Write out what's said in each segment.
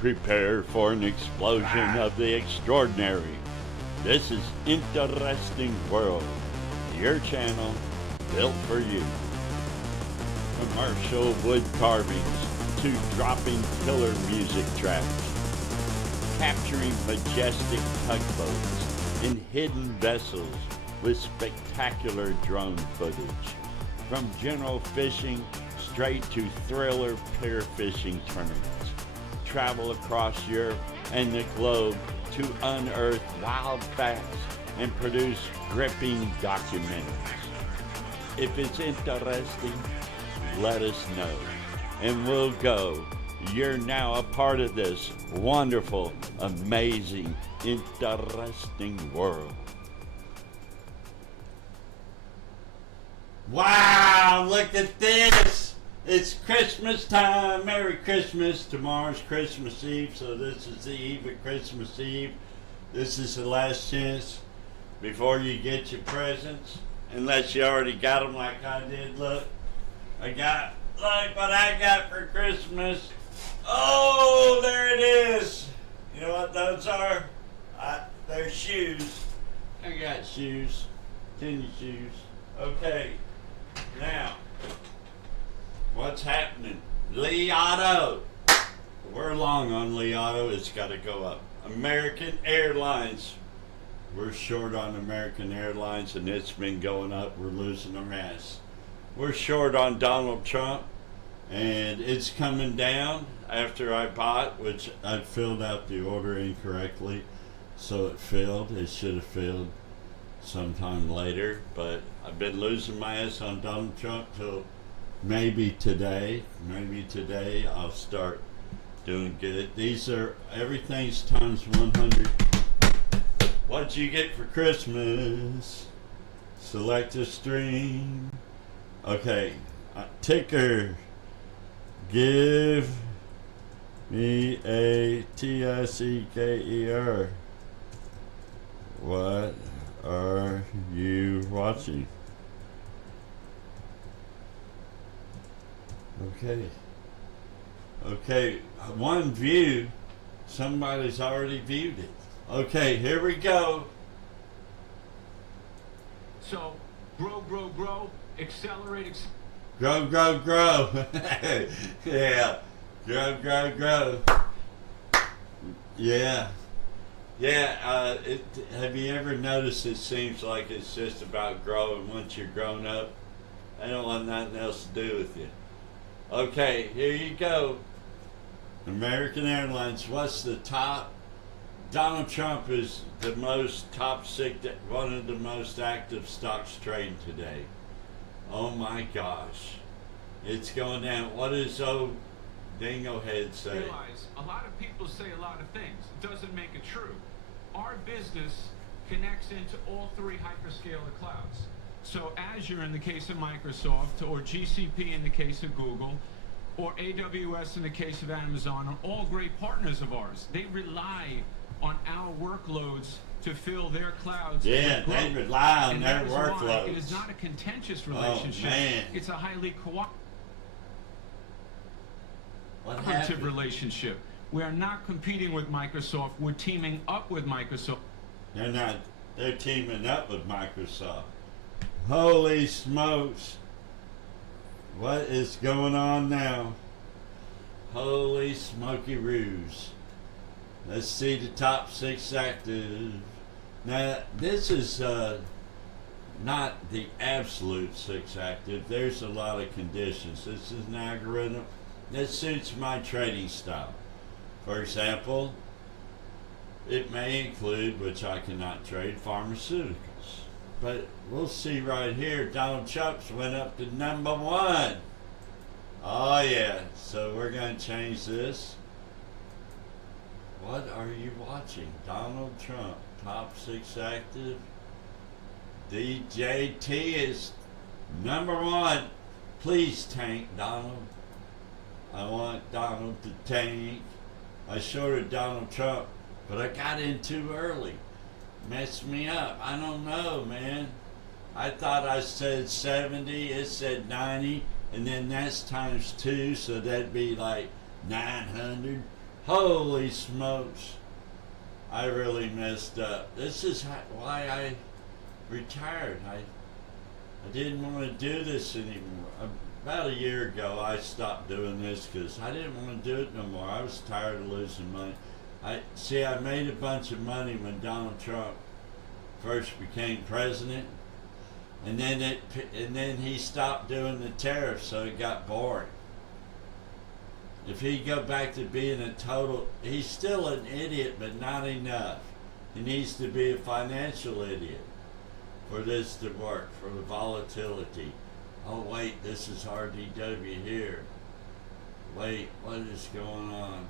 Prepare for an explosion of the extraordinary. This is Interesting World, your channel built for you. Commercial wood carvings to dropping killer music tracks, capturing majestic tugboats in hidden vessels with spectacular drone footage, from general fishing straight to thriller pier fishing tournaments. Travel across Europe and the globe to unearth wild facts and produce gripping documentaries. If it's interesting, let us know, and we'll go. You're now a part of this wonderful, amazing, interesting world. Wow, look at this! It's Christmas time. Merry Christmas. Tomorrow's Christmas Eve, so this is the eve of Christmas Eve. This is the last chance before you get your presents, unless you already got them like I did. Look what I got for Christmas. Oh, there it is. You know what those are? They're shoes. I got shoes. Tennis shoes. Okay, now, what's happening? Lee Auto. We're long on Lee Auto. It's got to go up. American Airlines. We're short on American Airlines, and it's been going up. We're losing our ass. We're short on Donald Trump, and it's coming down after I bought, which I filled out the order incorrectly, so it failed. It should have failed sometime later, but I've been losing my ass on Donald Trump till maybe today. Maybe today I'll start doing good. These are, everything's times 100. What'd you get for Christmas? Select a stream. Okay, ticker. Give me a TSEKER. What are you watching? Okay, one view. Somebody's already viewed it. Okay, here we go. So, grow, accelerate. Grow. Yeah, grow. Yeah. Have you ever noticed it seems like it's just about growing once you're grown up? I don't want nothing else to do with you. Okay, here you go. American Airlines, what's the top? Donald Trump is the most one of the most active stocks trading today. Oh my gosh. It's going down. What does old Dingo Head say? Realize, a lot of people say a lot of things. It doesn't make it true. Our business connects into all three hyperscaler clouds. So Azure in the case of Microsoft, or GCP in the case of Google, or AWS in the case of Amazon, are all great partners of ours. They rely on our workloads to fill their clouds. Yeah, they rely on their workloads. It is not a contentious relationship. Oh, man. It's a highly cooperative relationship. We are not competing with Microsoft. We're teaming up with Microsoft. They're not. They're teaming up with Microsoft. Holy smokes. What is going on now? Holy smoky ruse. Let's see the top 6 active. Now, this is not the absolute 6 active. There's a lot of conditions. This is an algorithm that suits my trading style. For example, it may include, which I cannot trade, pharmaceuticals. But we'll see right here, Donald Trump's went up to number 1. Oh yeah, so we're going to change this. What are you watching? Donald Trump, top 6 active. DJT is number 1. Please tank Donald. I want Donald to tank. I shorted Donald Trump, but I got in too early. Messed me up. I don't know, man. I thought I said 70, it said 90, and then that's times 2, so that'd be like 900. Holy smokes. I really messed up. This is why I retired. I didn't want to do this anymore. About a year ago, I stopped doing this because I didn't want to do it no more. I was tired of losing money. I made a bunch of money when Donald Trump first became president, and then he stopped doing the tariffs, so it got boring. If he go back to being a total, he's still an idiot, but not enough. He needs to be a financial idiot for this to work, for the volatility. Oh wait, this is RDW here. Wait, what is going on?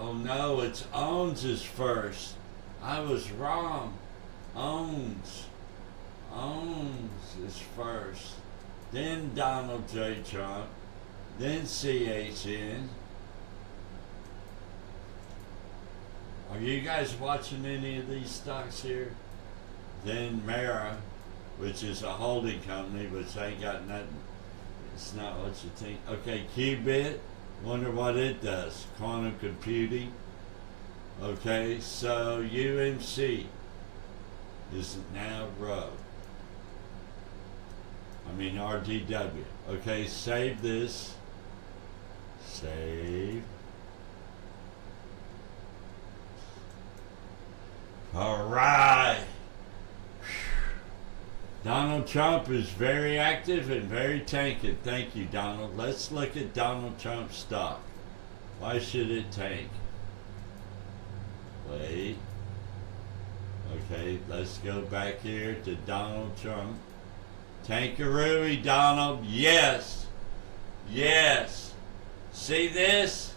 Oh no, it's owns is first. I was wrong. Owns is first. Then Donald J. Trump. Then CHN. Are you guys watching any of these stocks here? Then Mara, which is a holding company, which ain't got nothing. It's not what you think. Okay, Qubit. Wonder what it does. Quantum computing. Okay, so UMC is now ROW. I mean RDW. Okay, save this. Save. All right. Donald Trump is very active and very tanking. Thank you, Donald. Let's look at Donald Trump's stock. Why should it tank? Wait. Okay, let's go back here to Donald Trump. Tankarooey, Donald. Yes. Yes. See this?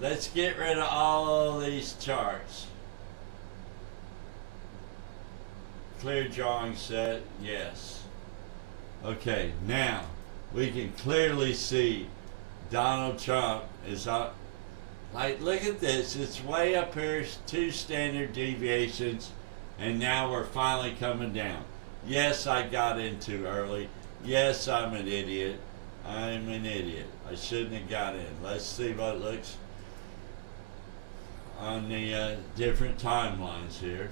Let's get rid of all these charts. Clear drawing set, yes. Okay, now we can clearly see Donald Trump is up. Like, look at this. It's way up here, 2 standard deviations, and now we're finally coming down. Yes, I got in too early. Yes, I'm an idiot. I'm an idiot. I shouldn't have got in. Let's see what it looks on the different timelines here.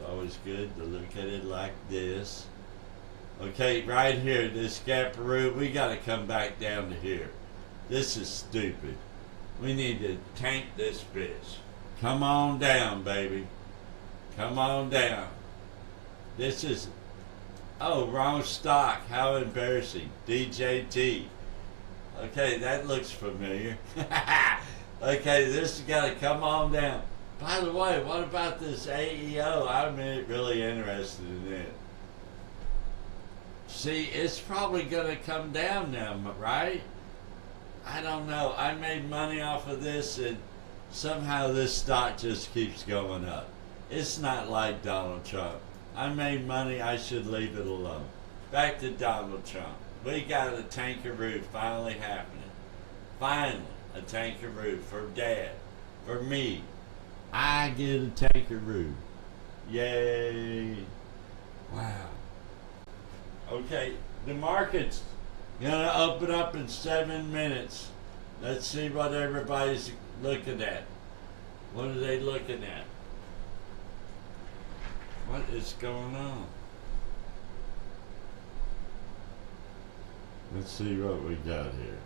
It's always good to look at it like this. Okay, right here, this Gaparoo, we got to come back down to here. This is stupid. We need to tank this bitch. Come on down, baby. Come on down. This is, oh, wrong stock. How embarrassing. DJT. Okay, that looks familiar. Okay, this has got to come on down. By the way, what about this AEO? I'm really interested in it. See, it's probably going to come down now, right? I don't know. I made money off of this, and somehow this stock just keeps going up. It's not like Donald Trump. I made money. I should leave it alone. Back to Donald Trump. We got a tankaroo finally happening. Finally, a tankaroo for Dad, for me. I get a tankaroo. Yay. Wow. Okay, the market's gonna open up in 7 minutes. Let's see what everybody's looking at. What are they looking at? What is going on? Let's see what we got here.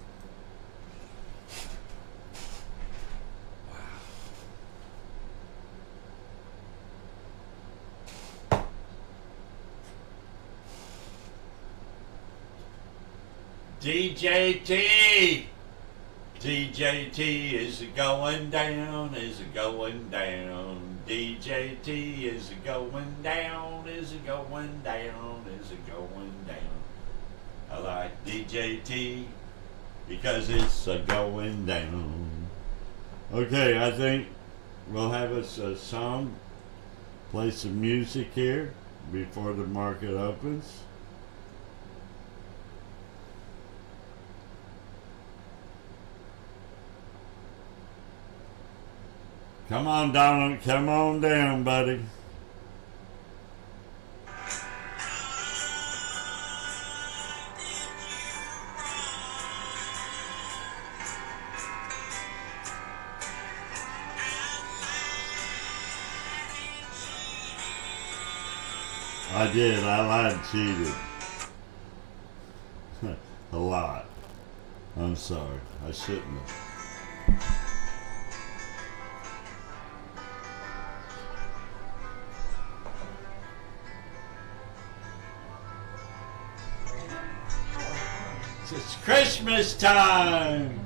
DJT! DJT is going down, is going down. DJT is going down, is going down, is going down. I like DJT because it's a going down. Okay, I think we'll have us a song, play some music here before the market opens. Come on, Donald. Come on down, buddy. I did. I lied and cheated. A lot. I'm sorry. I shouldn't have. It's Christmas time.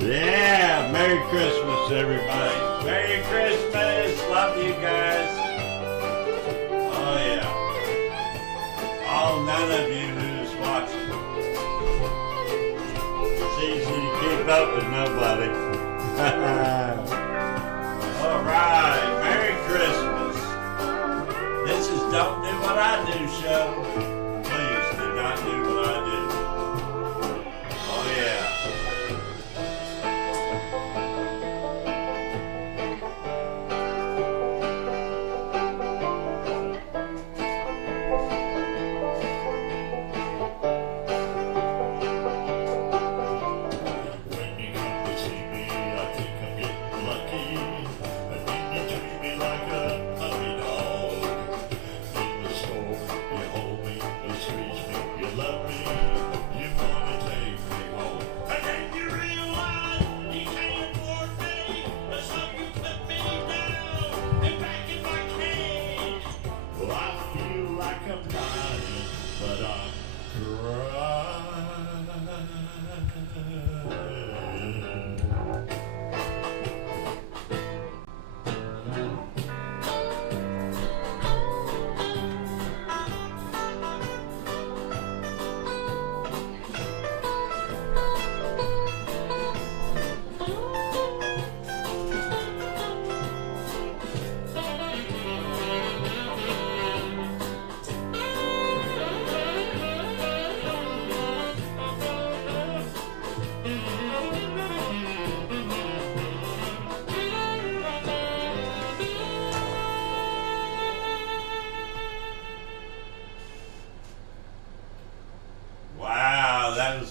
Yeah, Merry Christmas, everybody. Merry Christmas. Love you guys. Oh, yeah. All none of you who's watching. It's easy to keep up with nobody. All right. Merry Christmas. This is Don't Do What I Do show. Please do not do what I do. Oh, yeah.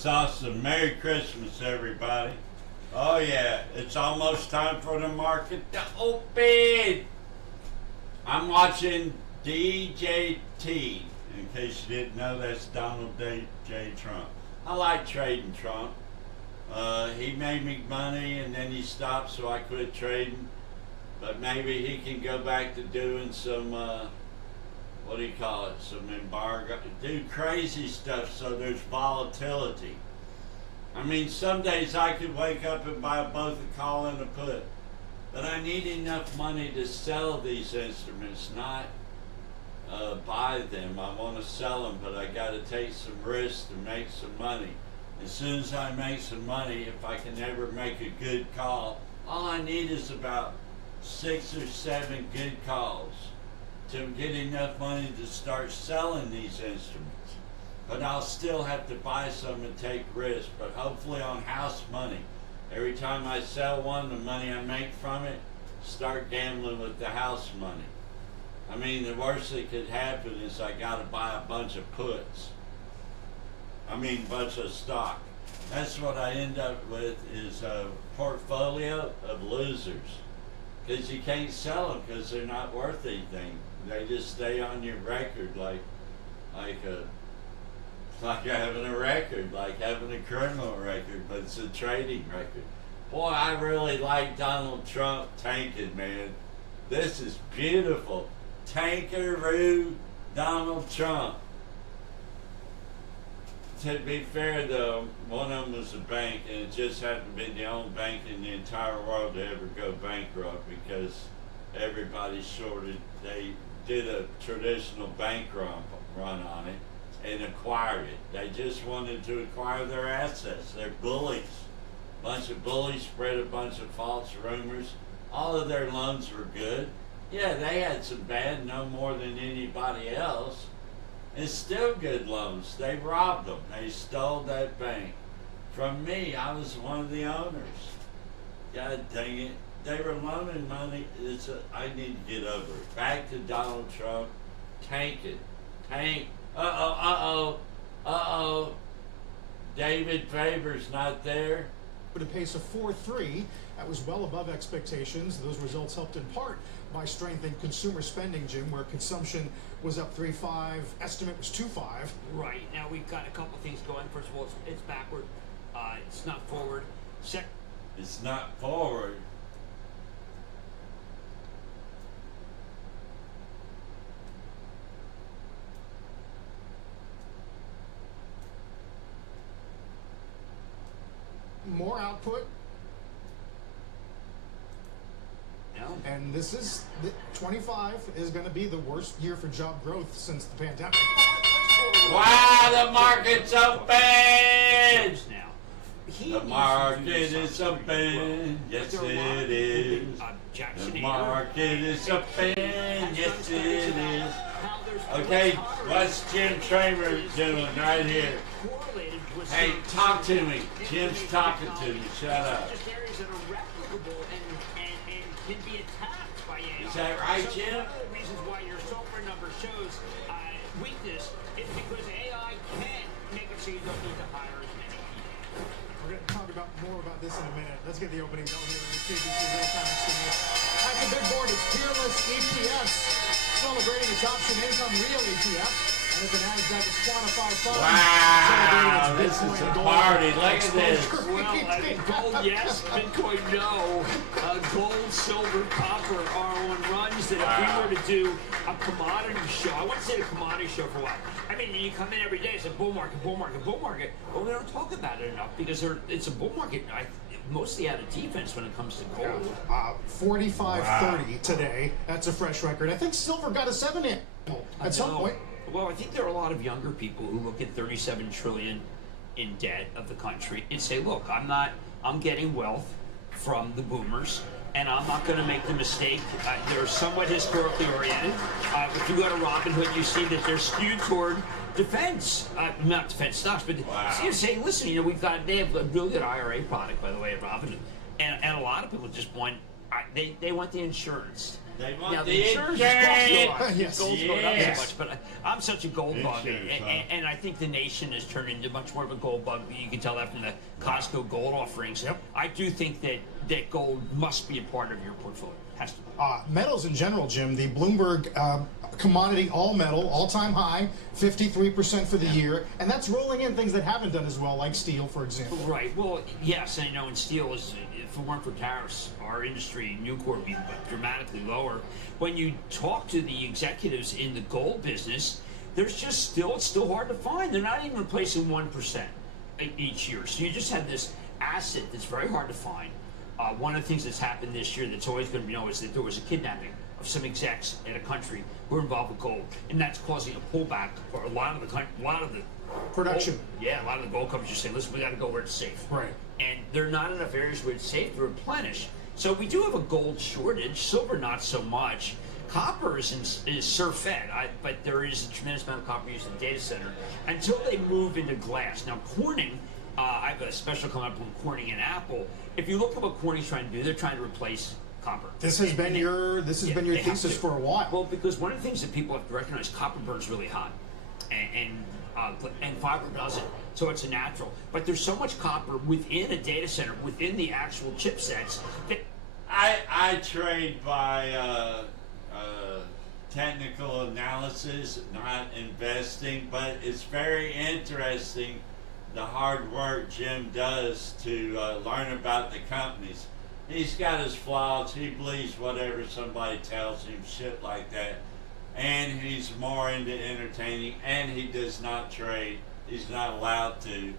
Awesome. Merry Christmas, everybody. Oh, yeah. It's almost time for the market to open. I'm watching DJT. In case you didn't know, that's Donald J. Trump. I like trading Trump. He made me money and then he stopped, so I quit trading. But maybe he can go back to doing some, what do you call it, some embargo, do crazy stuff so there's volatility. I mean, some days I could wake up and buy both a call and a put, but I need enough money to sell these instruments, not buy them. I want to sell them, but I got to take some risks to make some money. As soon as I make some money, if I can ever make a good call, all I need is about 6 or 7 good calls to get enough money to start selling these instruments. But I'll still have to buy some and take risks, but hopefully on house money. Every time I sell one, the money I make from it, start gambling with the house money. I mean, the worst that could happen is I gotta buy a bunch of puts. I mean, bunch of stock. That's what I end up with, is a portfolio of losers. Because you can't sell them because they're not worth anything. They just stay on your record like having a record, like having a criminal record, but it's a trading record. Boy, I really like Donald Trump tanking, man. This is beautiful. Tankaroo Donald Trump. To be fair, though, one of them was a bank, and it just happened to be the only bank in the entire world to ever go bankrupt because everybody shorted. They did a traditional bank run on it and acquired it. They just wanted to acquire their assets. They're bullies. Bunch of bullies spread a bunch of false rumors. All of their loans were good. Yeah, they had some bad, no more than anybody else. It's still good loans. They robbed them. They stole that bank from me. I was one of the owners. God dang it. They were loaning money. I need to get over it. Back to Donald Trump. Tank it. Tank. David Faber's not there. At a pace of 4.3, that was well above expectations. Those results helped in part by strength in consumer spending, Jim, where consumption was up 3.5, estimate was 2.5. Right. Now we've got a couple things going. First of all, it's backward. It's not forward. It's not forward. More output. No. And this is 25 is going to be the worst year for job growth since the pandemic. Wow, the market's open! Now. The market is open. Yes, it is. The market is open. Yes, it is. Okay, what's Jim Tramer doing right here? Hey, talk to me. Jim's talking to me. Shut up. Just areas that are replicable and can be attacked by AI. Is that right, Jim? One of the reasons why your software number shows weakness is because AI can make it so you don't need to hire as many people. We're going to talk more about this in a minute. Let's get the opening bell here in the CBC Real Time Studios. At the big board, it's Fearless ETFs, celebrating adoption income real ETF. And if it adds that, it's quantified funds. Wow, this is a party. Look at this. Well, I mean, gold, yes. Bitcoin, no. Gold, silver, copper are on runs that if we were to do a commodity show, I wouldn't say a commodity show for a while. I mean, you come in every day, it's a bull market, bull market, bull market. But we don't talk about it enough because it's a bull market mostly out of defense when it comes to gold. 45.30 today. That's a fresh record. I think silver got a 7 in at some point. Well, I think there are a lot of younger people who look at 37 trillion in debt of the country and say, look, I'm getting wealth from the boomers, and I'm not going to make the mistake. They're somewhat historically oriented. If you go to Robinhood, you see that they're skewed toward defense, not defense stocks, but you're saying, listen, they have a really good IRA product, by the way, at Robinhood, and a lot of people just want, they want the insurance. They want now, the insurance Yes. Gold's going up so much, but I'm such a gold bug, Insurance, and I think the nation has turned into much more of a gold bug. You can tell that from the Costco gold offerings. Yep. I do think that gold must be a part of your portfolio. Has to be. Metals in general, Jim, the Bloomberg commodity all metal, all-time high, 53% for the year, and that's rolling in things that haven't done as well, like steel, for example. Right. Well, yes, I know. And steel is, if it weren't for tariffs, our industry, Nucor, would be dramatically lower. When you talk to the executives in the gold business, it's still hard to find. They're not even replacing 1% each year. So you just have this asset that's very hard to find. One of the things that's happened this year that's always going to be known is that there was a kidnapping of some execs in a country who were involved with gold, and that's causing a pullback for a lot of the Production. Gold, a lot of the gold companies are saying, listen, we got to go where it's safe. Right. And there are not enough areas where it's safe to replenish. So we do have a gold shortage. Silver, not so much. Copper is surf-fed, but there is a tremendous amount of copper used in the data center until they move into glass. Now, Corning, I have a special coming up on Corning and Apple. If you look at what Corning's trying to do, they're trying to replace copper. This has been your thesis for a while. Well, because one of the things that people have to recognize, copper burns really hot, and fiber doesn't. So it's a natural. But there's so much copper within a data center, within the actual chipsets, that I trade by technical analysis, not investing, but it's very interesting the hard work Jim does to learn about the companies. He's got his flaws. He believes whatever somebody tells him, shit like that. And he's more into entertaining, and he does not trade. He's not allowed to.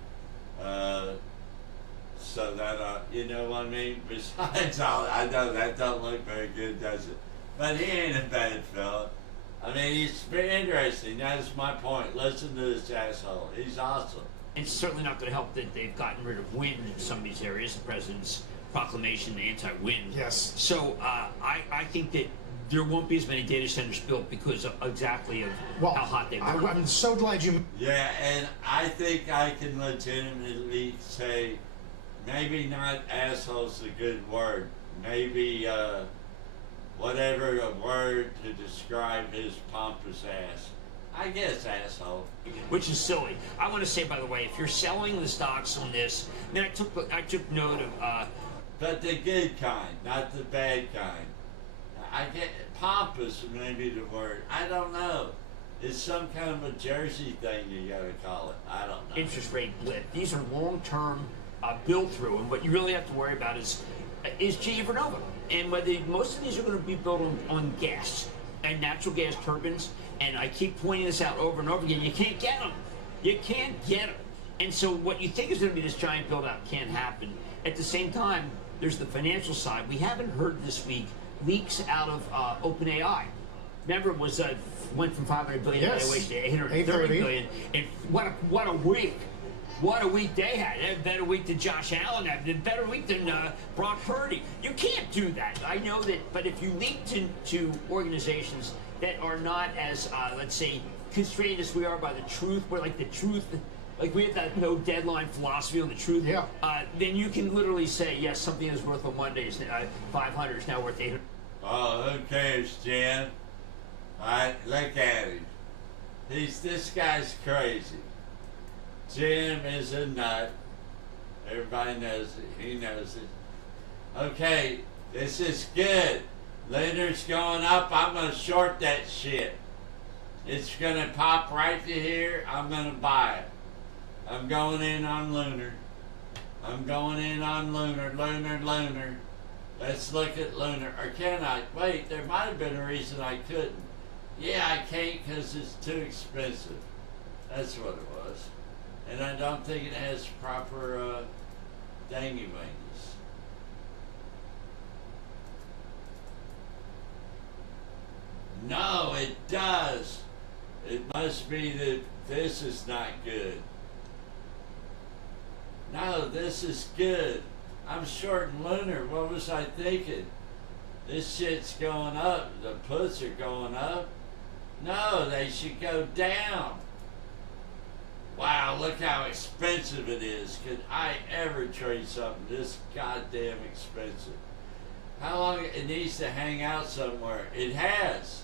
So that, you know what I mean? Besides all, I know that don't look very good, does it? But he ain't a bad fella. I mean, he's very interesting. That's my point. Listen to this asshole. He's awesome. it's certainly not going to help that they've gotten rid of wind in some of these areas. The president's proclamation, the anti-wind. Yes. So I think that there won't be as many data centers built because of exactly of Well, how hot they were. I'm so glad you. Yeah, and I think I can legitimately say, maybe not asshole's a good word. Maybe whatever a word to describe his pompous ass. I guess asshole. Which is silly. I want to say, by the way, if you're selling the stocks on this, then I took note of. But the good kind, not the bad kind. I get pompous, maybe the word. I don't know. It's some kind of a Jersey thing you gotta call it. I don't know. Interest rate blip. These are long-term build through, and what you really have to worry about is GE Vernova, and whether most of these are going to be built on gas and natural gas turbines. And I keep pointing this out over and over again. You can't get them. You can't get them. And so what you think is going to be this giant build out can't happen. At the same time, there's the financial side. We haven't heard this week leaks out of OpenAI. Remember, it was went from 500 billion Yes. to 830 billion. And what a week! What a week they had. They had a better week than Josh Allen had. A better week than Brock Purdy. You can't do that. I know that. But if you leak to organizations that are not as, let's say, constrained as we are by the truth, where like the truth, like we have that no deadline philosophy on the truth, then you can literally say, yes, something is worth on Monday is 500 is now worth 800. Oh, who cares, Jen? Alright, look at him. This guy's crazy. Jim is a nut. Everybody knows it. He knows it. Okay, this is good. Lunar's going up. I'm going to short that shit. It's going to pop right to here. I'm going to buy it. I'm going in on Lunar. I'm going in on Lunar. Lunar. Let's look at Lunar. Or can I? Wait, there might have been a reason I couldn't. Yeah, I can't because it's too expensive. That's what it was. And I don't think it has proper thingy wings. No, it does. It must be that this is not good. No, this is good. I'm shorting Lunar. What was I thinking? This shit's going up. The puts are going up. No, they should go down. Wow, look how expensive it is. Could I ever trade something this goddamn expensive? How long it needs to hang out somewhere? It has.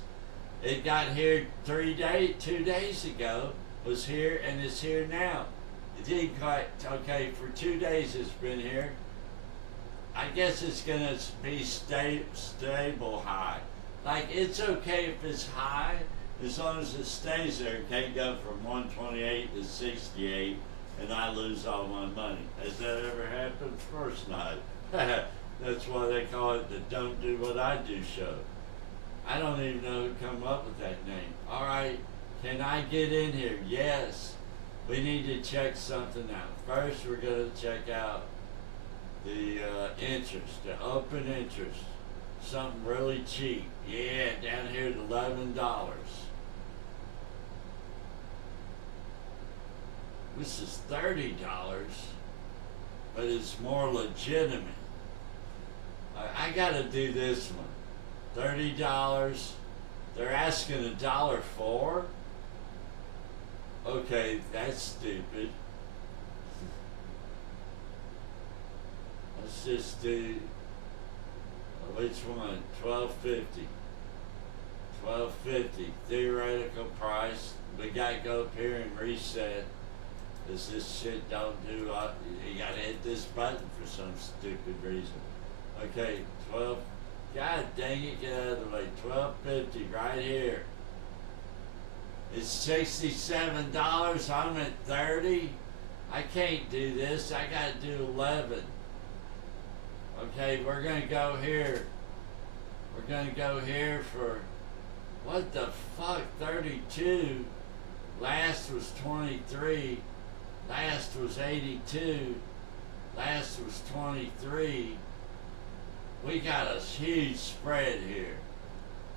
It got here 2 days ago, was here, and it's here now. It didn't quite, okay, for 2 days it's been here. I guess it's gonna be stable high. Like, it's okay if it's high, as long as it stays there. It can't go from 128 to 68 and I lose all my money. Has that ever happened? Of course not. That's why they call it the Don't Do What I Do show. I don't even know who come up with that name. All right, can I get in here? Yes. We need to check something out. First, we're going to check out the interest, the open interest. Something really cheap. Yeah, down here at $11. This is $30, but it's more legitimate. I gotta do this one. $30. They're asking $1.04. Okay, that's stupid. Let's just do which one? $12.50. $12.50 theoretical price. We gotta go up here and reset. Cause this shit don't do. You gotta hit this button for some stupid reason. Okay, 12. God dang it! Get out of the way. $12.50 right here. It's $67. I'm at 30. I can't do this. I gotta do 11. Okay, we're gonna go here. We're gonna go here for what the fuck? 32. Last was 23. Last was 82. Last was 23. We got a huge spread here.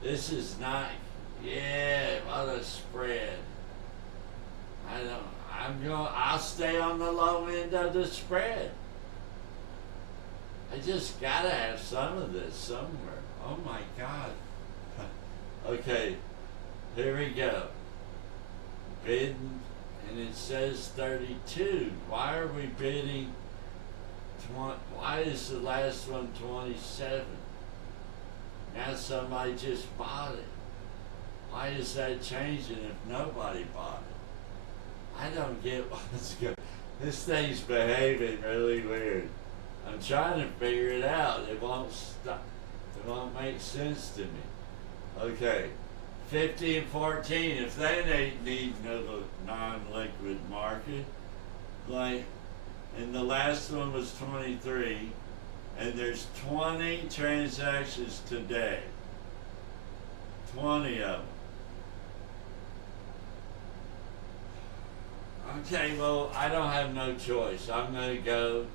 This is not. Yeah, what a spread. I'll stay on the low end of the spread. I just gotta have some of this somewhere. Oh my God. Okay, here we go. Bidding, and it says 32. Why are we bidding? Why is the last one 27? Now somebody just bought it. Why is that changing if nobody bought it? I don't get what's going. This thing's behaving really weird. I'm trying to figure it out. It won't stop. It won't make sense to me. Okay, 50 and 14. If they ain't need no non-liquid market, like, and the last one was 23, and there's 20 transactions today. 20 of them. Okay, well, I don't have no choice. I'm gonna go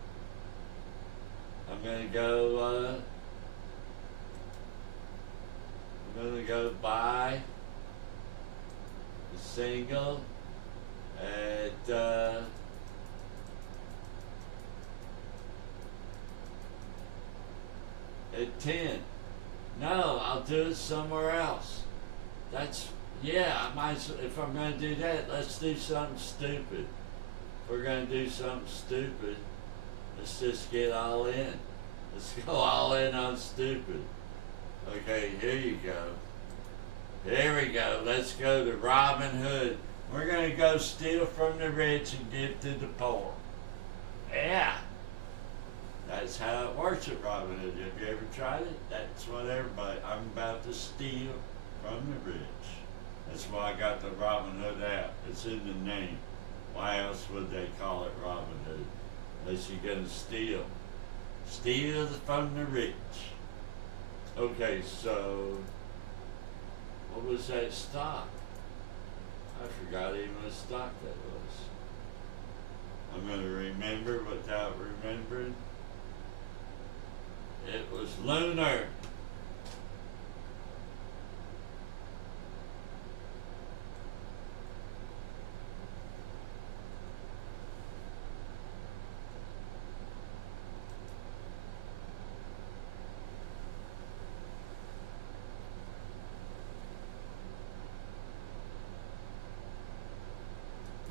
buy the single at 10. No, I'll do it somewhere else. I might as well, if I'm gonna do that, let's do something stupid. If we're gonna do something stupid, let's just get all in. Let's go all in on stupid. Okay, here you go. Here we go. Let's go to Robin Hood. We're gonna go steal from the rich and give to the poor. Yeah. That's how it works at Robin Hood. Have you ever tried it? That's what everybody, I'm about to steal from the rich. That's why I got the Robin Hood app. It's in the name. Why else would they call it Robin Hood? Unless you're gonna steal. Steal from the rich. Okay, so what was that stock? I forgot even what stock that was. I'm gonna remember without remembering. It was Lunar.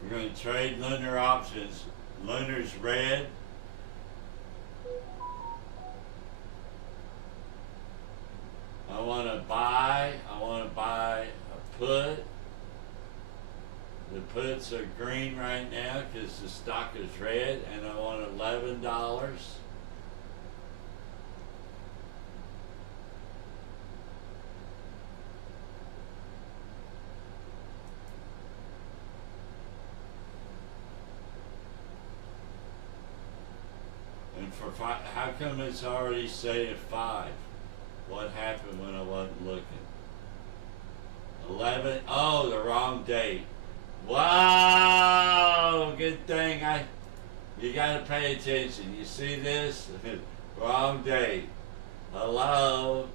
We're going to trade Lunar options. Lunar's red. I want to buy a put. The puts are green right now because the stock is red, and I want $11. And for five, how come it's already saying 5? What happened when I wasn't looking? 11. Oh, the wrong date. Wow! Good thing you gotta pay attention. You see this? Wrong date. Hello?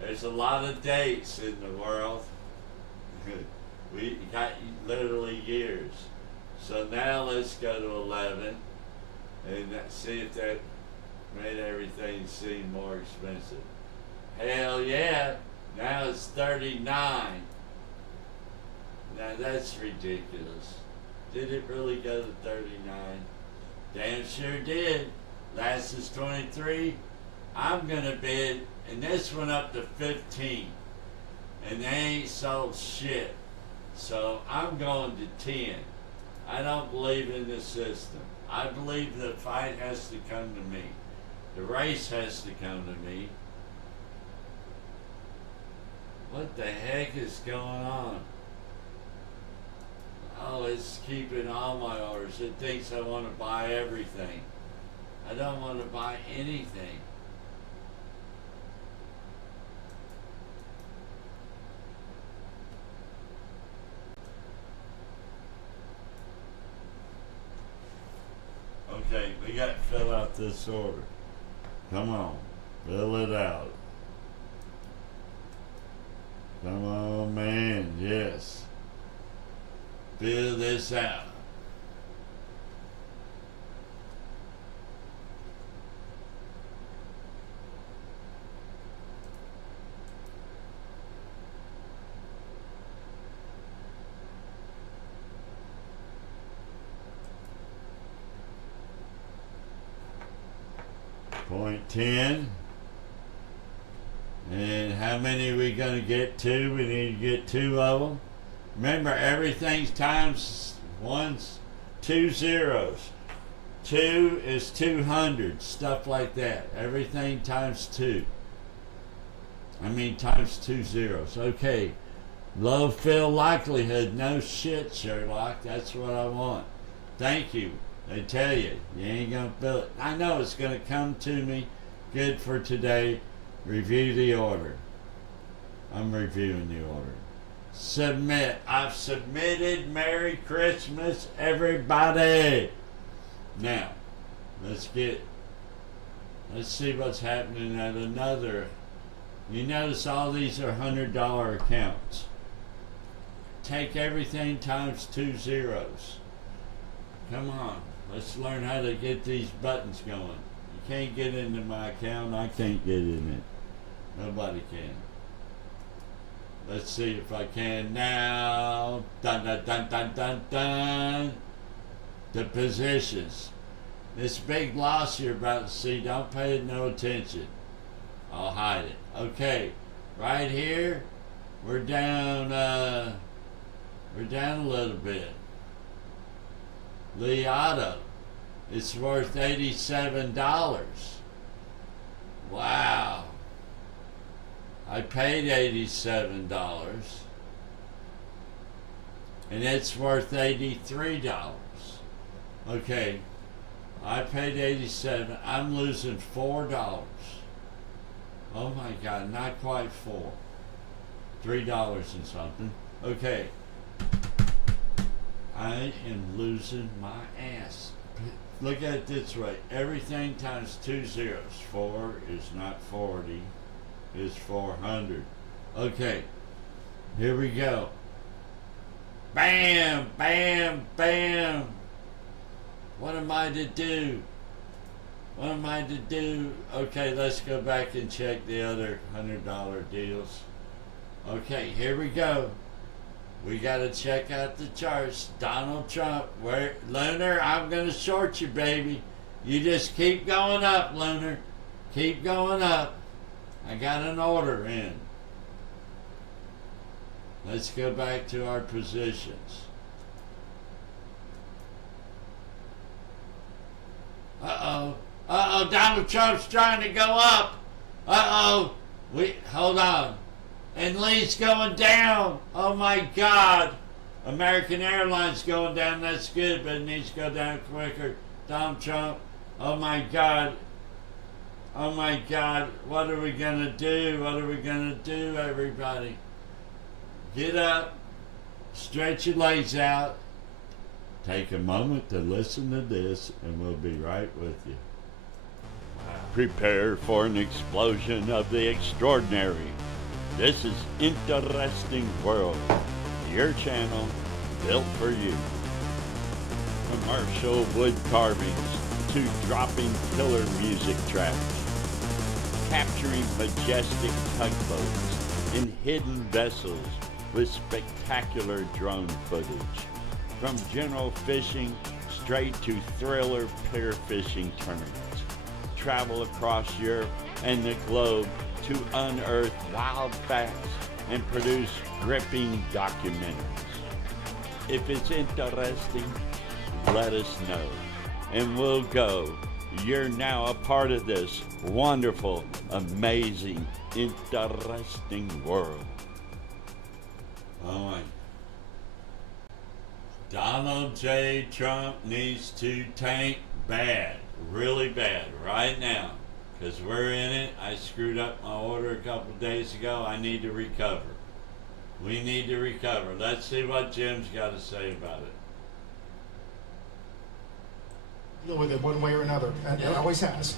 There's a lot of dates in the world. We got literally years. So now let's go to 11 and see if that made everything seem more expensive. Hell yeah! Now it's 39. Now that's ridiculous. Did it really go to 39? Damn sure did. Last is 23. I'm gonna bid, and this went up to 15. And they ain't sold shit. So I'm going to 10. I don't believe in the system. I believe the fight has to come to me. The race has to come to me. What the heck is going on? Oh, it's keeping all my orders. It thinks I want to buy everything. I don't want to buy anything. Okay, we got to fill out this order. Come on, fill it out. Come on, man, yes. Fill this out. 0.10. And how many are we going to get? 2. We need to get 2 of them. Remember, everything's times one's 2 zeros. 2 is 200, stuff like that. Everything times 2. I mean times 2 zeros. Okay. Low fill likelihood. No shit, Sherlock. That's what I want. Thank you. They tell you. You ain't going to fill it. I know it's going to come to me. Good for today. Review the order. I'm reviewing the order. Submit. I've submitted. Merry Christmas, everybody. Now, let's see what's happening at another. You notice all these are $100 accounts. Take everything times 2 zeros. Come on, let's learn how to get these buttons going. You can't get into my account, I can't get in it. Nobody can. Let's see if I can now. Dun dun dun dun dun dun. The positions. This big loss you're about to see, don't pay it no attention. I'll hide it. Okay, right here, we're down a little bit. Lee Auto, it's worth $87. Wow. I paid $87. And it's worth $83. Okay, I paid $87. I'm losing $4. Oh my God, not quite 4. $3 and something. Okay. I am losing my ass. Look at it this way. Everything times 2 zeros. 4 is not 40. It's 400. Okay. Here we go. Bam, bam, bam. What am I to do? What am I to do? Okay, let's go back and check the other $100 deals. Okay, here we go. We got to check out the charts. Donald Trump, where Lunar, I'm going to short you, baby. You just keep going up, Lunar. Keep going up. I got an order in. Let's go back to our positions. Uh-oh. Uh-oh, Donald Trump's trying to go up. Uh-oh. Hold on. And Lee's going down. Oh my God. American Airlines going down. That's good, but it needs to go down quicker. Donald Trump. Oh my God. Oh my God. What are we going to do? What are we going to do, everybody? Get up. Stretch your legs out. Take a moment to listen to this, and we'll be right with you. Prepare for an explosion of the extraordinary. This is Interesting World, your channel built for you. Commercial wood carvings to dropping killer music tracks, capturing majestic tugboats in hidden vessels with spectacular drone footage. From general fishing straight to thriller pair fishing tournaments. Travel across Europe and the globe to unearth wild facts and produce gripping documentaries. If it's interesting, let us know, and we'll go. You're now a part of this wonderful, amazing, interesting world. Oh my. Donald J. Trump needs to tank bad, really bad, right now. Because we're in it. I screwed up my order a couple days ago. I need to recover. We need to recover. Let's see what Jim's got to say about it. Deal with it one way or another, and it always has.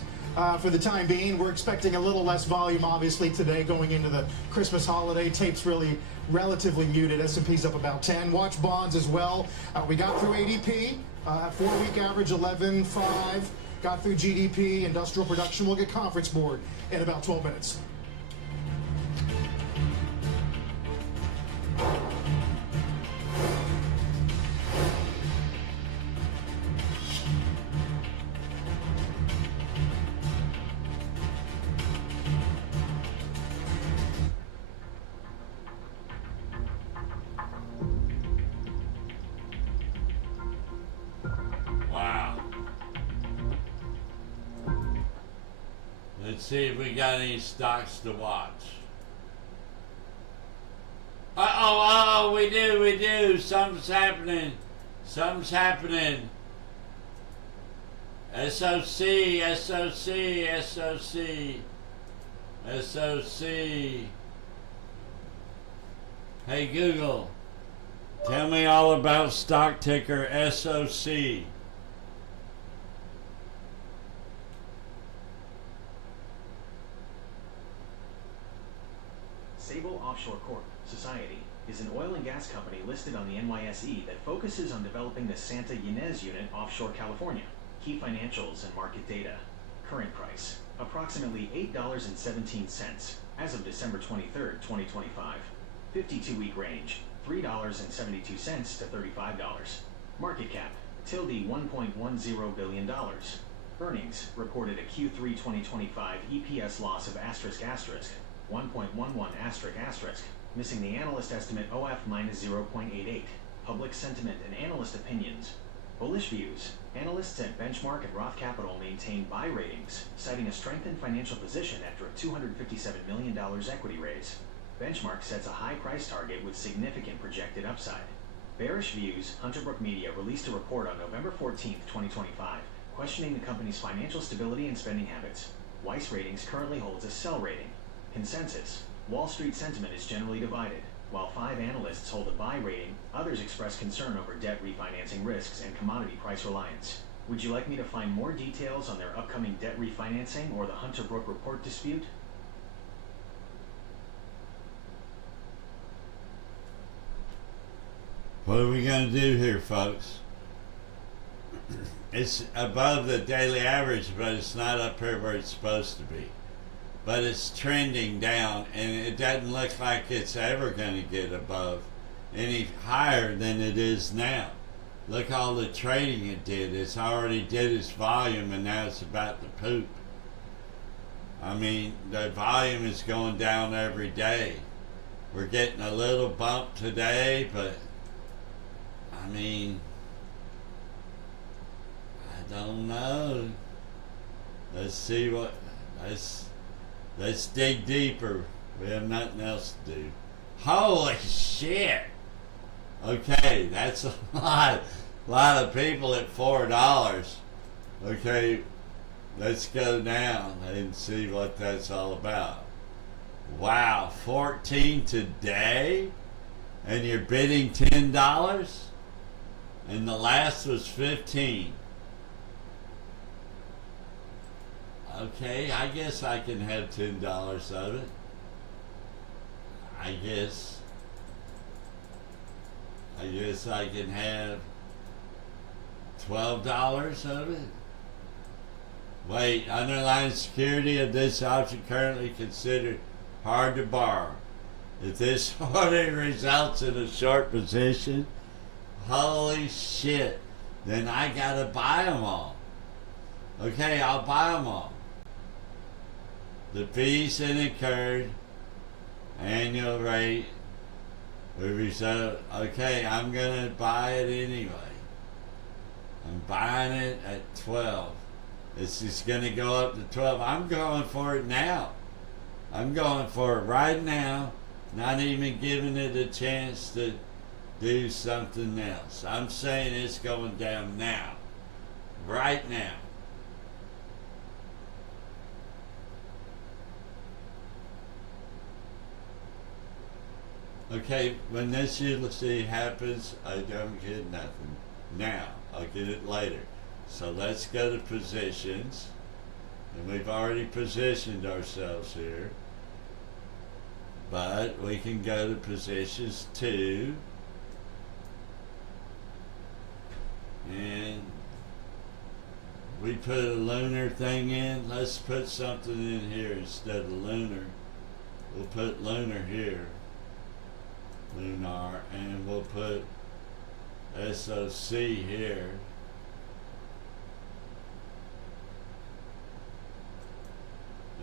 For the time being, we're expecting a little less volume, obviously, today going into the Christmas holiday. Tape's really relatively muted. S&P's up about 10. Watch bonds as well. We got through ADP, 4-week average 11.5. Got through GDP, industrial production. We'll get conference board in about 12 minutes. Let's see if we got any stocks to watch. Oh, we do. Something's happening. SOC. Hey Google, tell me all about stock ticker SOC. Sable Offshore Corp. Society is an oil and gas company listed on the NYSE that focuses on developing the Santa Ynez unit offshore California. Key financials and market data. Current price, approximately $8.17 as of December 23rd, 2025. 52-week range, $3.72 to $35. Market cap, $1.10 billion. Earnings reported a Q3 2025 EPS loss of **, 1.11 **, missing the analyst estimate OF minus 0.88. Public sentiment and analyst opinions. Bullish views. Analysts at Benchmark and Roth Capital maintain buy ratings, citing a strengthened financial position after a $257 million equity raise. Benchmark sets a high price target with significant projected upside. Bearish views. Hunterbrook Media released a report on November 14, 2025, questioning the company's financial stability and spending habits. Weiss Ratings currently holds a sell rating. Consensus. Wall Street sentiment is generally divided. While 5 analysts hold a buy rating, others express concern over debt refinancing risks and commodity price reliance. Would you like me to find more details on their upcoming debt refinancing or the Hunterbrook report dispute? What are we going to do here, folks? It's above the daily average, but it's not up here where it's supposed to be. But it's trending down, and it doesn't look like it's ever going to get above any higher than it is now. Look all the trading it did. It's already did its volume, and now it's about to poop. I mean, the volume is going down every day. We're getting a little bump today, but I mean, I don't know. Let's see what, let's dig deeper. We have nothing else to do. Holy shit. Okay, that's a lot of people at $4. Okay, let's go down and see what that's all about. Wow, 14 today? And you're bidding $10? And the last was 15. Okay, I guess I can have $10 of it. I guess I can have $12 of it. Wait, underlying security of this option currently considered hard to borrow. If this order results in a short position, holy shit, then I gotta buy them all. Okay, I'll buy them all. The fees incurred, annual rate, the result. Okay, I'm gonna buy it anyway. I'm buying it at 12. It's just gonna go up to 12. I'm going for it now. I'm going for it right now. Not even giving it a chance to do something else. I'm saying it's going down now. Right now. Okay, when this usually happens, I don't get nothing now. I'll get it later. So let's go to positions. And we've already positioned ourselves here. But we can go to positions 2. And we put a lunar thing in. Let's put something in here instead of lunar. We'll put lunar here. Lunar. And we'll put SOC here.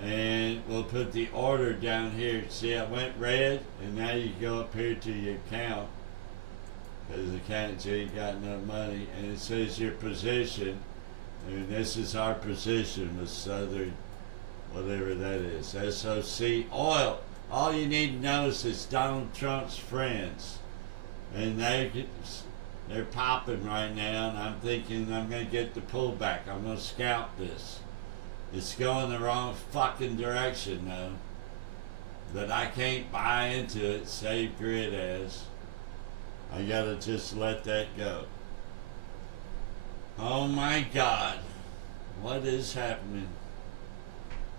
And we'll put the order down here. See, I went red, and now you go up here to your account, because the account ain't got no money, and it says your position, and this is our position with Southern whatever that is. SOC oil. All you need to know is it's Donald Trump's friends. And they're popping right now, and I'm thinking I'm going to get the pullback. I'm going to scalp this. It's going the wrong fucking direction, though. But I can't buy into it, save grid as. I got to just let that go. Oh my God. What is happening?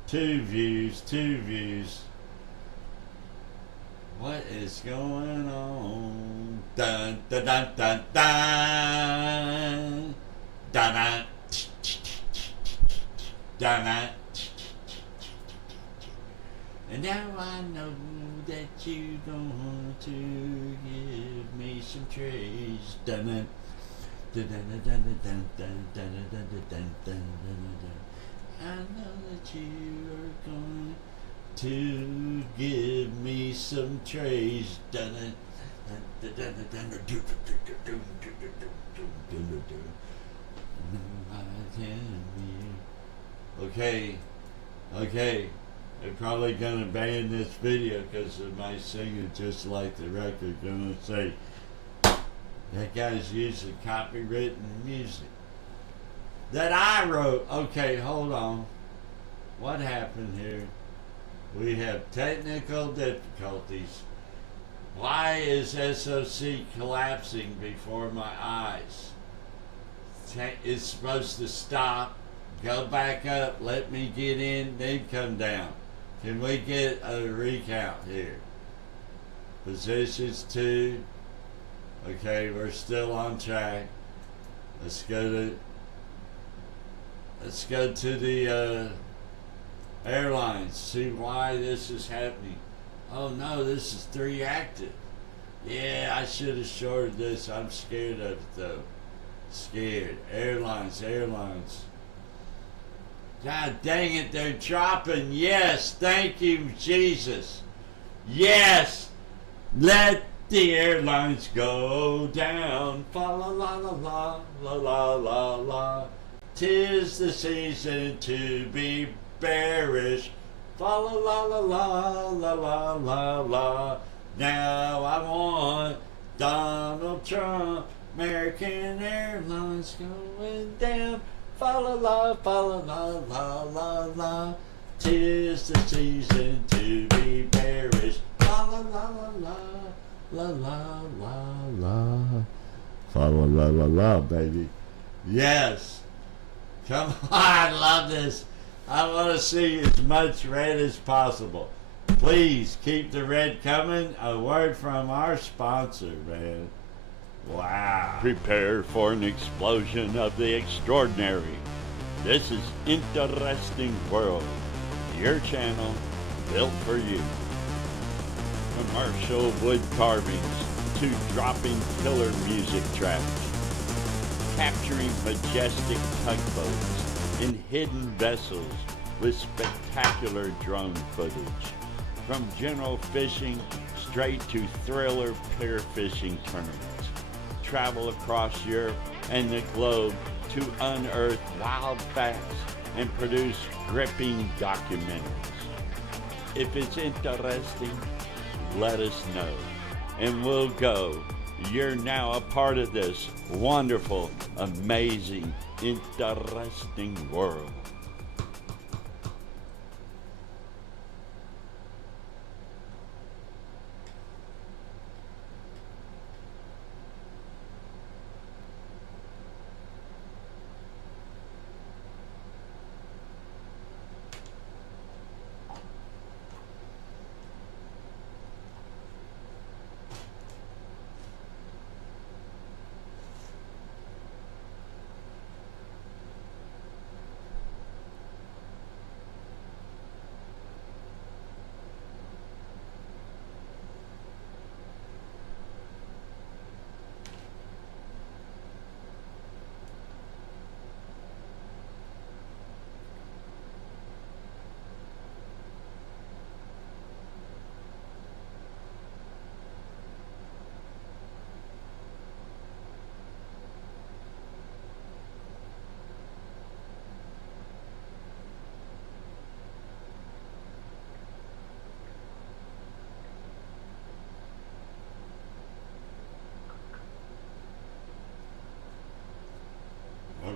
2 views, 2 views. What is going on? Dun dun dun dun dun dun dun dun dun. And now I know that you're going to give me some trays. Dun dun dun dun dun dun dun dun dun dun dun dun. I know that you are going to give me some trays. Okay, they're probably gonna ban this video because of my singing just like the record. Gonna say that guy's using copywritten music that I wrote. Okay, hold on. What happened here? We have technical difficulties. Why is SOC collapsing before my eyes? It's supposed to stop, go back up, let me get in, then come down. Can we get a recount here? Positions 2. Okay, we're still on track. Let's go to the airlines, see why this is happening. Oh no, this is 3 active. Yeah, I should have shorted this. I'm scared of it though. Scared. Airlines. God dang it, they're dropping. Yes, thank you, Jesus. Yes, let the airlines go down. Fa la la la la la la la la. 'Tis the season to be bearish. Fa la la la la la la la la. Now I want Donald Trump. American Airlines going down. Fa la la la la la la. 'Tis the season to be bearish. La la la la la la la la. Fa la la la la, baby. Yes. Come on, I love this. I want to see as much red as possible. Please keep the red coming. A word from our sponsor, man. Wow. Prepare for an explosion of the extraordinary. This is Interesting World, your channel built for you. Commercial wood carvings to dropping killer music tracks. Capturing majestic tugboats in hidden vessels with spectacular drone footage. From general fishing straight to thriller pier fishing tournaments. Travel across Europe and the globe to unearth wild facts and produce gripping documentaries. If it's interesting, let us know and we'll go. You're now a part of this wonderful, amazing, interesting world.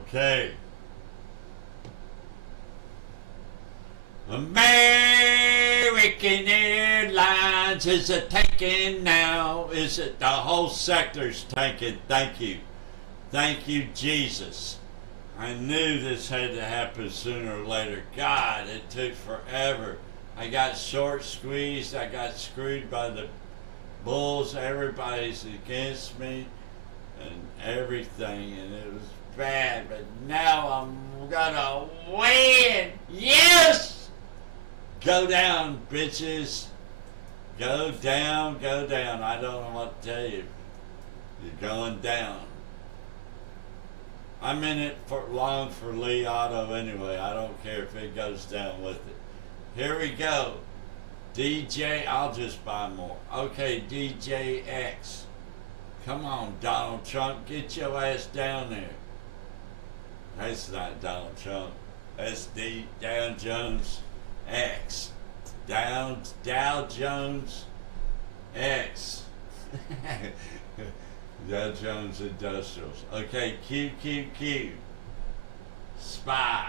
Okay. American Airlines is a tanking now. Is it? The whole sector's tanking. Thank you. Thank you, Jesus. I knew this had to happen sooner or later. God, it took forever. I got short squeezed. I got screwed by the bulls. Everybody's against me and everything, and it was bad. But now I'm gonna win. Yes! Go down, bitches. Go down, go down. I don't know what to tell you. You're going down. I'm in it for long for Lee Auto anyway. I don't care if it goes down with it. Here we go. DJ, I'll just buy more. Okay, DJX. Come on, Donald Trump, get your ass down there. That's not Donald Trump. That's Dow Jones X. Dow Jones X. Dow Jones Industrials. Okay, QQQ. Spy.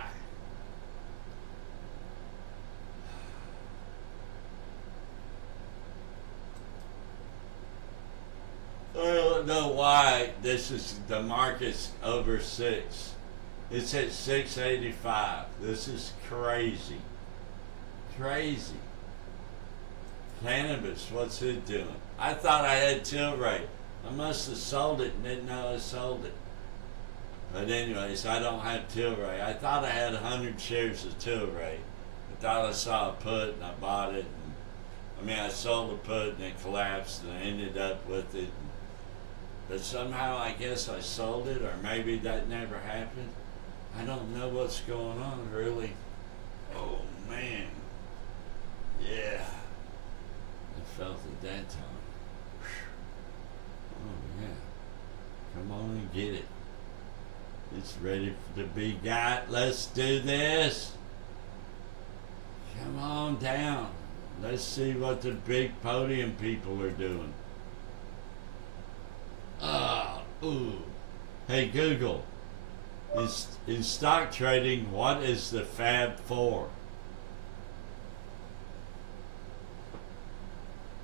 I don't know why this is the market's over 6. It's at 685. This is crazy. Crazy. Cannabis, what's it doing? I thought I had Tilray. I must have sold it and didn't know I sold it. But anyways, I don't have Tilray. I thought I had 100 shares of Tilray. I thought I saw a put and I bought it. And, I sold a put and it collapsed and I ended up with it. But somehow I guess I sold it, or maybe that never happened. I don't know what's going on really. Oh man. Yeah. I felt it that time. Oh yeah. Come on and get it. It's ready to be got. Let's do this. Come on down. Let's see what the big podium people are doing. Ooh. Hey Google, in stock trading, what is the Fab Four?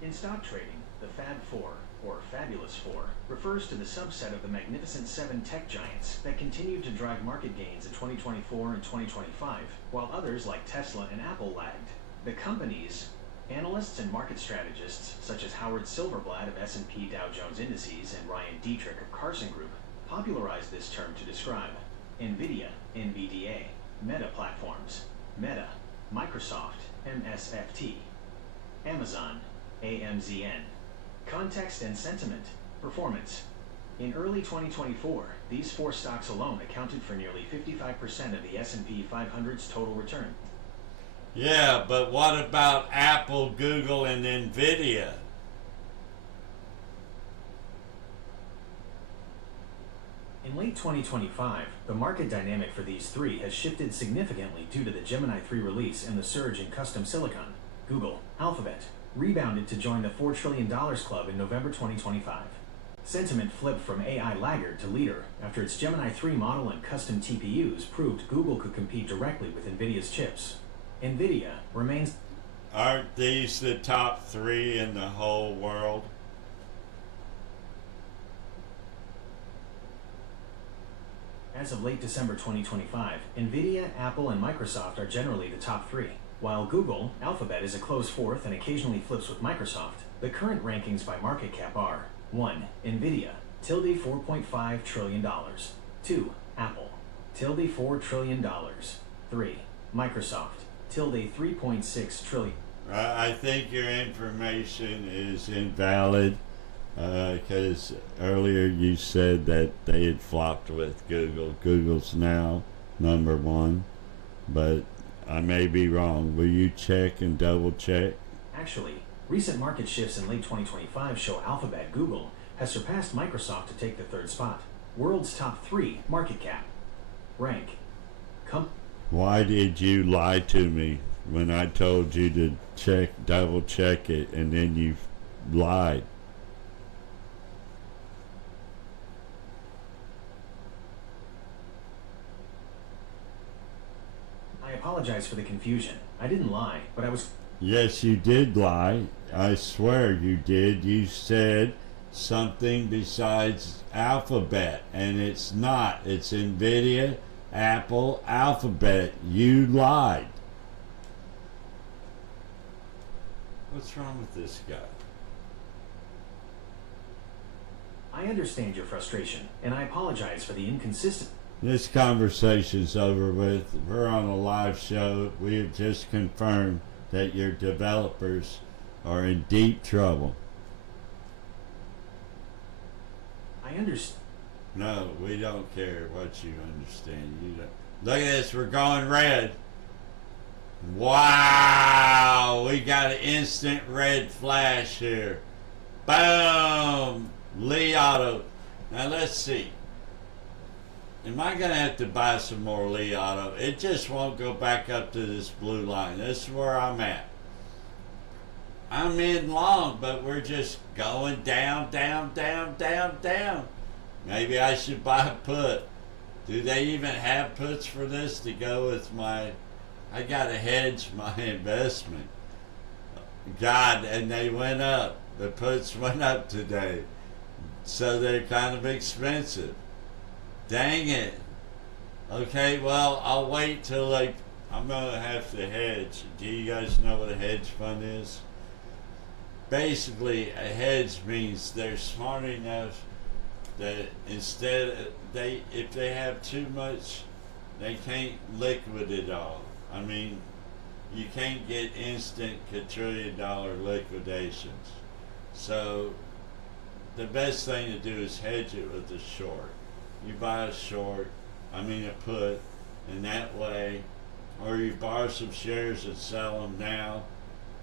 In stock trading, the Fab Four, or Fabulous Four, refers to the subset of the Magnificent Seven tech giants that continued to drive market gains in 2024 and 2025, while others like Tesla and Apple lagged. The companies, analysts and market strategists such as Howard Silverblatt of S&P Dow Jones Indices and Ryan Dietrich of Carson Group popularized this term to describe NVIDIA, NVDA, Meta Platforms, Meta, Microsoft, MSFT, Amazon, AMZN, Context and Sentiment, Performance. In early 2024, these four stocks alone accounted for nearly 55% of the S&P 500's total return. Yeah, but what about Apple, Google, and NVIDIA? In late 2025, the market dynamic for these three has shifted significantly due to the Gemini 3 release and the surge in custom silicon. Google, Alphabet, rebounded to join the $4 trillion club in November 2025. Sentiment flipped from AI laggard to leader after its Gemini 3 model and custom TPUs proved Google could compete directly with NVIDIA's chips. NVIDIA remains... Aren't these the top 3 in the whole world? As of late December 2025, NVIDIA, Apple, and Microsoft are generally the top 3. While Google, Alphabet is a close fourth and occasionally flips with Microsoft, the current rankings by market cap are 1. NVIDIA, tilde $4.5 trillion. 2. Apple, tilde $4 trillion. 3. Microsoft, tilde $3.6 trillion. I think your information is invalid because earlier you said that they had flopped with Google. Google's now number 1, but I may be wrong. Will you check and double check? Actually, recent market shifts in late 2025 show Alphabet Google has surpassed Microsoft to take the 3rd spot. World's top 3 market cap. Rank. Why did you lie to me when I told you to check, double check it, and then you lied? I apologize for the confusion. I didn't lie, but I was... Yes, you did lie. I swear you did. You said something besides Alphabet, and it's not. It's NVIDIA, Apple, Alphabet. You lied. What's wrong with this guy? I understand your frustration, and I apologize for the inconsistent... This conversation's over with. We're on a live show. We have just confirmed that your developers are in deep trouble. I understand. No, we don't care what you understand. You don't. Look at this. We're going red. Wow. We got an instant red flash here. Boom. Lee Auto. Now let's see. Am I going to have to buy some more Lee Auto? It just won't go back up to this blue line. This is where I'm at. I'm in long, but we're just going down, down, down, down, down. Maybe I should buy a put. Do they even have puts for this to go with my... I got to hedge my investment. God, and they went up. The puts went up today. So they're kind of expensive. Dang it. Okay, well, I'll wait till I'm going to have to hedge. Do you guys know what a hedge fund is? Basically, a hedge means they're smart enough that instead, if they have too much, they can't liquid it all. I mean, you can't get instant quadrillion-dollar liquidations. So, the best thing to do is hedge it with a short. You buy a short, a put, and that way, or you borrow some shares and sell them now,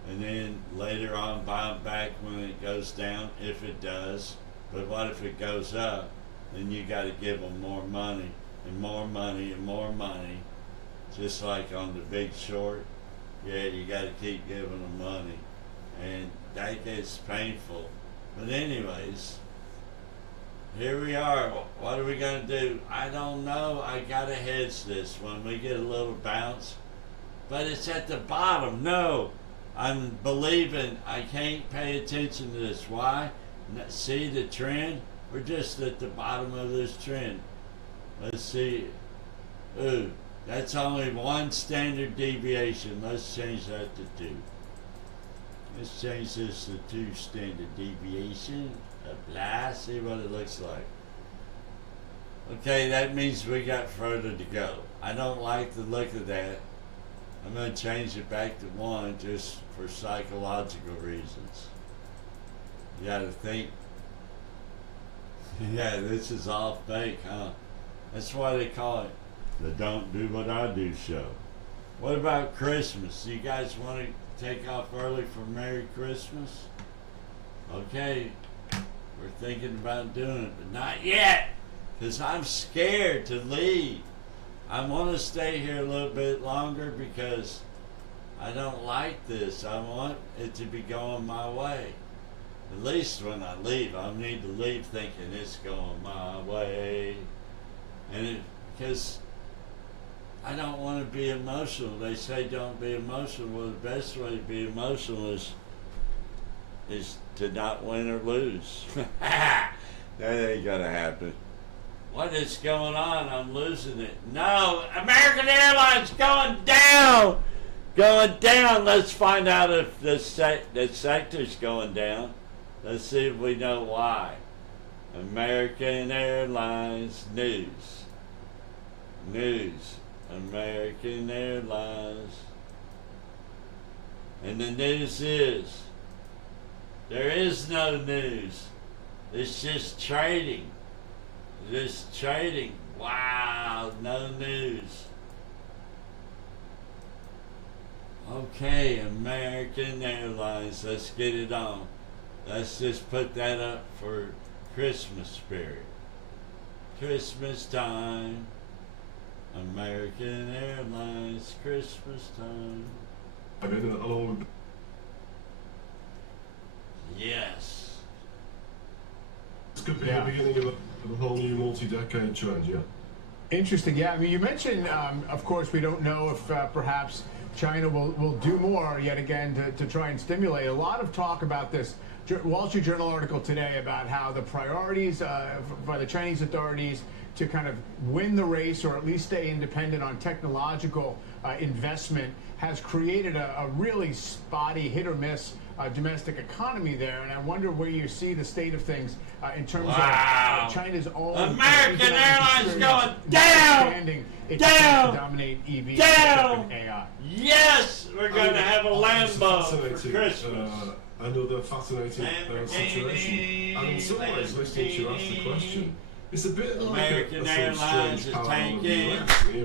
and then later on buy them back when it goes down, if it does. But what if it goes up? Then you got to give them more money, and more money, and more money. Just like on the Big Short, yeah, you got to keep giving them money, and that gets painful. But anyways, here we are. What are we going to do? I don't know. I got to hedge this when we get a little bounce. But it's at the bottom. No, I'm believing I can't pay attention to this. Why? See the trend? We're just at the bottom of this trend. Let's see. Ooh, that's only one standard deviation. Let's change that to 2. Let's change this to 2 standard deviation. Blah, see what it looks like. Okay, that means we got further to go. I don't like the look of that. I'm going to change it back to 1 just for psychological reasons. You got to think. Yeah, this is all fake, huh? That's why they call it the Don't Do What I Do show. What about Christmas? You guys want to take off early for Merry Christmas? Okay. We're thinking about doing it, but not yet, because I'm scared to leave. I want to stay here a little bit longer because I don't like this. I want it to be going my way. At least when I leave, I need to leave thinking it's going my way. And because I don't want to be emotional. They say don't be emotional. Well, the best way to be emotional is to not win or lose. That ain't gonna happen. What is going on? I'm losing it. No, American Airlines going down. Going down. Let's find out if the sector's going down. Let's see if we know why. American Airlines news. News. American Airlines. And the news is there is no news. It's just trading. Just trading. Wow, no news. Okay, American Airlines, let's get it on. Let's just put that up for Christmas spirit. Christmas time. American Airlines, Christmas time. Yes. This could be the beginning of a whole new multi-decade trend, yeah? Interesting. Yeah, I mean, you mentioned, of course, we don't know if perhaps China will do more yet again to try and stimulate. A lot of talk about this. Wall Street Journal article today about how the priorities by the Chinese authorities to kind of win the race or at least stay independent on technological investment has created a really spotty hit or miss domestic economy there, and I wonder where you see the state of things in terms of China's own American Airlines going down, down, to dominate EVs down. and AI. Yes, we're going to have a Lambo for Christmas. Another fascinating situation. And in some ways, listening to you ask the question, it's a bit like American a Airlines is tanking.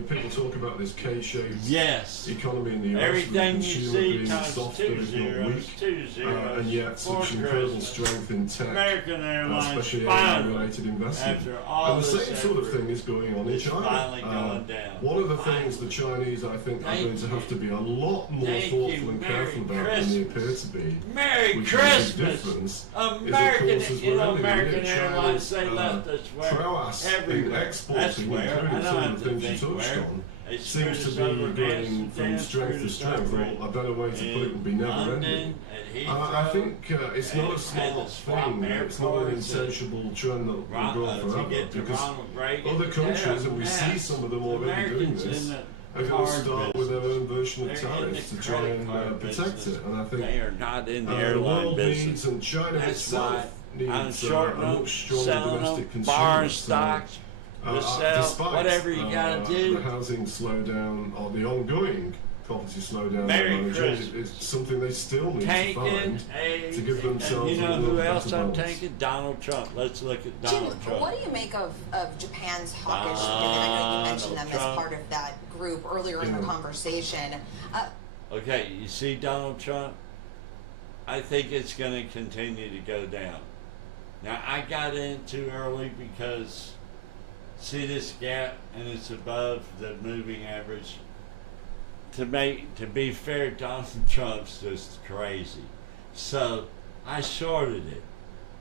People talk about this K-shaped yes. economy in the US. Everything you see being times soft, 2 but it's not zeros, weak. 2 zeros. And yet such incredible strength in tech, American Airlines especially finally, AI-related investment. after all And the this same sort of effort, thing is going on in it's China. finally going down. One of the things the Chinese, I think, are going to have to be a lot more thoughtful and careful about than they appear to be. Merry Which Christmas! is the difference. American, is, of course, as you know, we're American ending, Airlines, they China's, left us where prowess in everywhere. exporting, including some of the things you touched on, They seems to screwed us be over going from Amsterdam, strength screwed to us strength, over or a better way to put it would be in never London, ending. at And I Heathrow, think it's not a and smart the swap thing, it's not an airports, insatiable trend that will go on to forever, get to because Ronald Reagan. other countries, and we see Yes. some of them already doing Americans this, in the are going to card start with their business. own version of They're in tariffs the to try credit and card protect business. it. And I think They are not in the the airline world business. needs, and China That's itself why I'm needs shorting a them, much stronger selling domestic them, consumer. borrowing So, stocks, to sell, despite, whatever you gotta do. the housing slowdown or the ongoing property slowdown, Merry managing, Christmas. it's something they still need to Taking find to give and themselves you know a who little else better I'm balance. taking? Donald Trump. Let's look at Jim, Donald Trump. what do you make of Japan's hawkish dividend? I know you mentioned them Donald as part of that group earlier in the Yeah. conversation. Okay, you see Donald Trump? I think it's going to continue to go down. Now, I got in too early because, see this gap, and it's above the moving average. To be fair, Donald Trump's just crazy. So, I shorted it.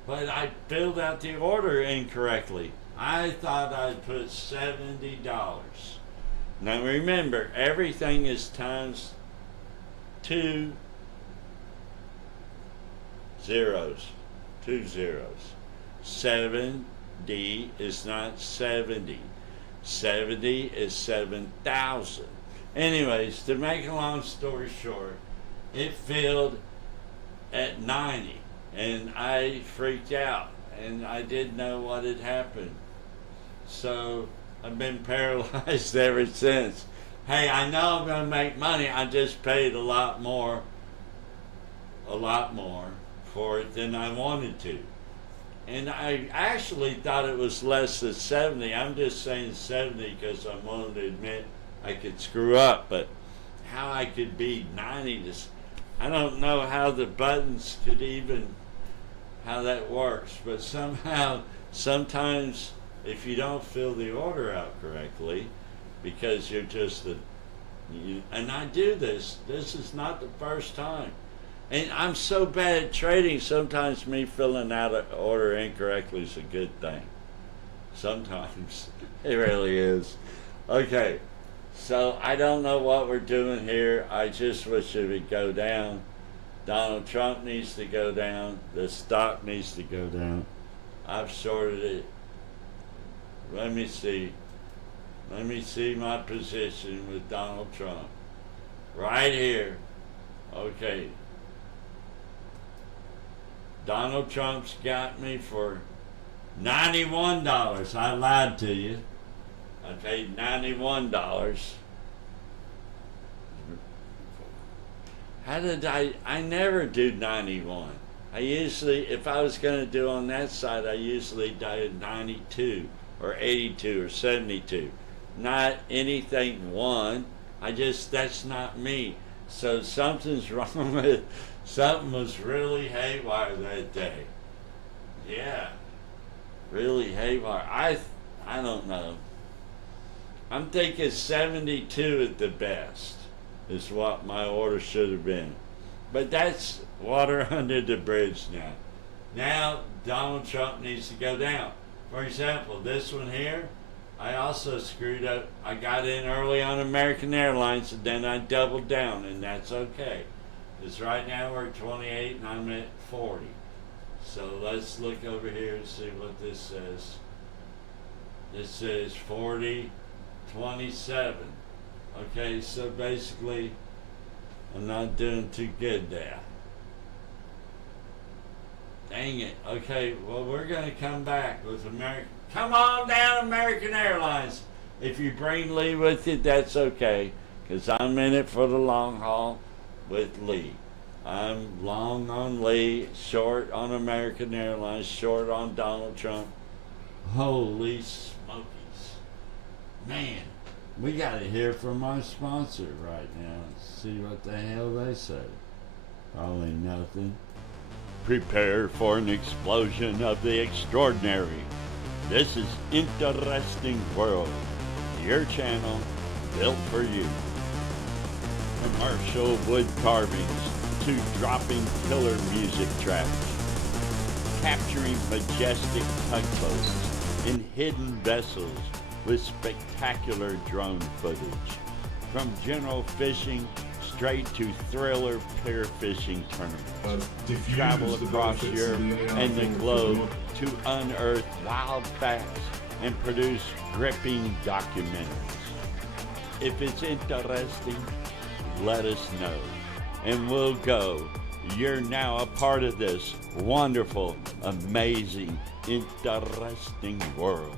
But I filled out the order incorrectly. I thought I'd put $70. Now remember, everything is times 2 zeros. 2 zeros. 7D is not 70. 70 is 7,000. Anyways, to make a long story short, it filled at 90, and I freaked out, and I didn't know what had happened. So I've been paralyzed ever since. Hey, I know I'm going to make money. I just paid a lot more for it than I wanted to. And I actually thought it was less than 70. I'm just saying 70 because I'm willing to admit I could screw up, but how I could be 90 to, I don't know how the buttons could even, how that works, but somehow, sometimes if you don't fill the order out correctly, because you're just and I do this is not the first time. And I'm so bad at trading, sometimes me filling out an order incorrectly is a good thing. Sometimes. It really is. Okay, so I don't know what we're doing here. I just wish it would go down. Donald Trump needs to go down. The stock needs to go down. I've shorted it. Let me see my position with Donald Trump. Right here. Okay. Donald Trump's got me for $91. I lied to you. I paid $91. How did I never do 91. I usually, if I was going to do on that side, I usually did 92 or 82 or 72. Not anything one. That's not me. So something's wrong with, something was really haywire that day. Yeah. Really haywire. I don't know. I'm thinking 72 at the best is what my order should have been. But that's water under the bridge now. Now Donald Trump needs to go down. For example, this one here, I also screwed up. I got in early on American Airlines, and then I doubled down, and that's okay. Because right now we're at 28, and I'm at 40. So let's look over here and see what this says. This says 40, 27. Okay, so basically, I'm not doing too good there. Dang it. Okay, well, we're going to come back with American. Come on down, American Airlines. If you bring Lee with you, that's okay, because I'm in it for the long haul with Lee. I'm long on Lee, short on American Airlines, short on Donald Trump. Holy smokies. Man, we got to hear from our sponsor right now. See what the hell they say. Probably nothing. Prepare for an explosion of the extraordinary. This is Interesting World, your channel built for you. Commercial wood carvings to dropping killer music tracks, capturing majestic tugboats in hidden vessels with spectacular drone footage. From general fishing straight to thriller pair fishing tournaments. Travel across Europe and the globe to unearth wild facts and produce gripping documentaries. If it's interesting, let us know, and we'll go. You're now a part of this wonderful, amazing, interesting world.